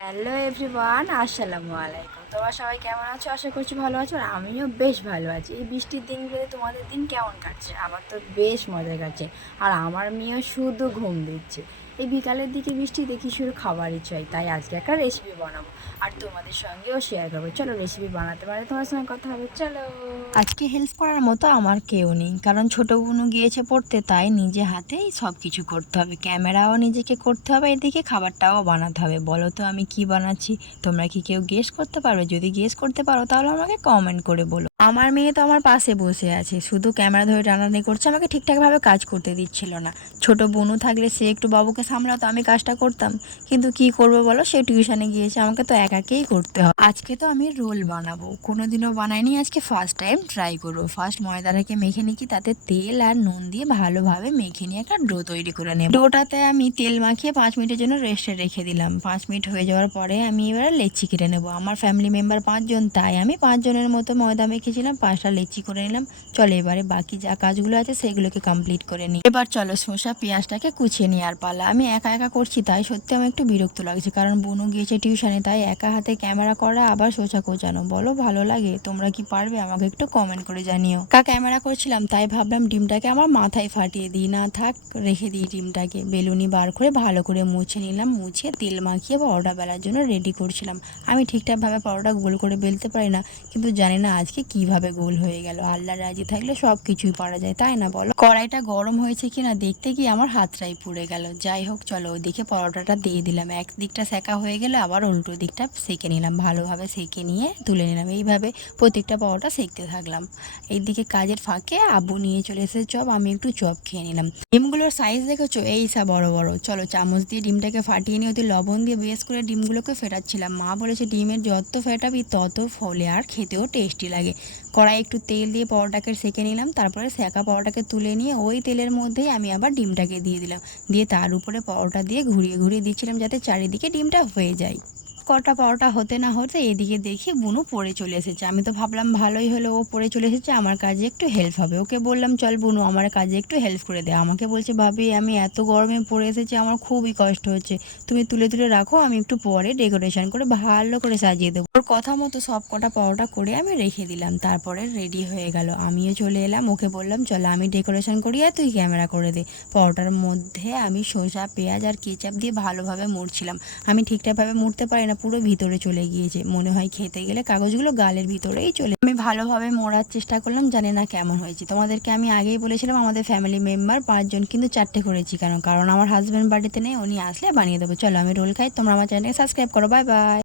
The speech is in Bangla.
হ্যালো এভরিওয়ান আসসালামু আলাইকুম। তোমার সবাই কেমন আছো? আশা করছি ভালো আছো আর আমিও বেশ ভালো আছি। এই বৃষ্টির দিনগুলো তোমাদের দিন কেমন কাটছে? আমার তো বেশ মজা কাটছে। আর আমার মেয়েও শুধু ঘুম দিচ্ছে। এই বিকালের দিকে বৃষ্টি দেখি শুধু খাবারই হয় তাই আজকে একটা রেসিপি বানাবো। আর তোমাদের সঙ্গেও শেয়ার করব। চলো রেসিপি বানাতে পারে, তোমার সঙ্গে কথা হবে, চলো। আজকে হেল্প করার মতো আমার কেউ নেই, কারণ ছোটো বোনু গিয়েছে পড়তে, তাই নিজে হাতেই সব কিছু করতে হবে। ক্যামেরাও নিজেকে করতে হবে, এদিকে খাবারটাও বানাতে হবে। বলো তো আমি কি বানাচ্ছি, তোমরা কি কেউ গেস করতে পারবে? যদি গেস করতে পারো, তাহলে আমাকে কমেন্ট করে বলো। আমার মেয়ে তো আমার পাশে বসে আছে। শুধু ক্যামেরা ধরে টানাটানি করছে, আমাকে ঠিকঠাকভাবে কাজ করতে দিচ্ছিল না। ছোট বোনও থাকলে সে একটু বাবুকে সামলাতো, আমি কাজটা করতাম। কিন্তু কি করব বলো, সে টিউশনে গিয়েছে, আমাকে তো একাকেই করতে হবে। আজকে তো আমি রোল বানাবো। কোনোদিনও বানাইনি, আজকে ফার্স্ট টাইম ট্রাই করব। ফার্স্ট ময়দাটাকে মেখে নিকি তাতে তেল আর নুন দিয়ে ভালোভাবে মেখে নিয়ে একটা ডো তৈরি করে নেব। ডোটাতে আমি তেল মাখিয়ে পাঁচ মিনিটের জন্য রেস্টে রেখে দিলাম। পাঁচ মিনিট হয়ে যাওয়ার পরে আমি এবারে লেচি কেটে নেব। আমার ফ্যামিলি মেম্বার পাঁচজন, তাই আমি পাঁচজনের মতো ময়দা মেখেছিলাম পাঁচটা লেচি করে নিলাম। চলো এবারে বাকি যা কাজগুলো আছে সেগুলোকে কমপ্লিট করে নিই। এবার চলো শসা পেঁয়াজটাকে কুচিয়ে নিয়ে আর পালা। আমি একা একা করছি, তাই সত্যি আমার একটু বিরক্ত লাগছে, কারণ বোনও গিয়েছে টিউশনে, তাই একা হাতে ক্যামেরা করা, আবার শসা কোচানো। বলো, ভালো লাগে? তোমরা কি পারবে? আমাকে একটু কমেন্ট করে জানিও। কা ক্যামেরা করছিলাম, তাই ভাবলাম ডিমটাকে আমার মাথায় ফাটিয়ে দিই। না থাক, রেখে দিই ডিমটাকে। বেলুনি বার করে ভালো করে মুছে নিলাম, মুছে তেল মাখিয়ে পরোটা বেলার জন্য রেডি করছিলাম। আমি ঠিকঠাকভাবে পরোটা গোল করে বেলতে পারি না, কিন্তু জানি না আজকে কীভাবে গোল হয়ে গেল, আল্লাহ রাজি থাকলে সব কিছুই পারা যায়, তাই না বলো? কড়াইটা গরম হয়েছে কিনা দেখতে গিয়ে আমার হাতটাই পুড়ে গেল। যাই হোক, চলো ওইদিকে পরোটাটা দিয়ে দিলাম। এক দিকটা সেকা হয়ে গেলে আবার উল্টো দিকটা সেকে নিলাম। ভালোভাবে সেকে নিয়ে তুলে নিলাম। এইভাবে প্রত্যেকটা পরোটা সেকতে থাকলাম। এইদিকে কাজের ফাঁকে আবু নিয়ে চলে এসেছে চপ, আমি একটু চপ খেয়ে নিলাম। ডিমগুলোর সাইজ দেখেছ? এই সা বড় বড়। চলো চামচ দিয়ে ডিমটাকে ফাটিয়ে নিয়ে ওদের লবণ দিয়ে বেশ করে ডিমগুলোকে ফেটাচ্ছিলাম। মা বলেছে, ডিমের যত ফেটাবি তত ফলে আর খেতেও টেস্টি লাগে। কড়াই একটু তেল দিয়ে পরোটাকে সেঁকে নিলাম, তারপরে সেঁকা পরোটাকে তুলে নিয়ে ওই তেলের মধ্যেই আমি আবার ডিমটাকে দিয়ে দিলাম। দিয়ে তার উপরে পরোটা দিয়ে ঘুরিয়ে ঘুরিয়ে দিচ্ছিলাম যাতে চারিদিকে ডিমটা হয়ে যায়। কটা পরোটা হতে না হতে এদিকে দেখি বুনু পড়ে চলে এসেছে। আমি তো ভাবলাম ভালোই হলো, ও পড়ে চলে এসেছে, আমার কাজে একটু হেল্প হবে। ওকে বললাম, চল বুনু, আমার কাজে একটু হেল্প করে দে। আমাকে বলছে, ভাবি, আমি এত গরমে পড়ে এসেছি, আমার খুবই কষ্ট হচ্ছে। তুমি তুলে তুলে রাখো, আমি একটু পরে ডেকোরেশন করে ভালো করে সাজিয়ে দেবো। ওর কথা মতো সব কটা পরোটা করে আমি রেখে দিলাম। তারপরে রেডি হয়ে গেল। আমিও চলে এলাম, ওকে বললাম, চলো, আমি ডেকোরেশন করি আর তুই ক্যামেরা করে দে। পরোটার মধ্যে আমি শসা, পেঁয়াজ আর কেচাপ দিয়ে ভালোভাবে মুড়ছিলাম। আমি ঠিকঠাকভাবে মুড়তে পারি না পুরো ভিতরে চলে গিয়েছে। মনে হয় খেতে গেলে কাগজগুলো গালের ভিতরেই চলে আমি ভালোভাবে মরার চেষ্টা করলাম, জানি না কেমন হয়েছে। তোমাদেরকে আমি আগেই বলেছিলাম, আমাদের ফ্যামিলি মেম্বার পাঁচজন কিন্তু চারটে করেছি কারণ কারণ আমার হাজব্যান্ড বাড়িতে নেই, উনি আসলে বানিয়ে দেবো। চলো আমি রোল খাই, তোমরা আমার চ্যানেলকে সাবস্ক্রাইব করো। Bye bye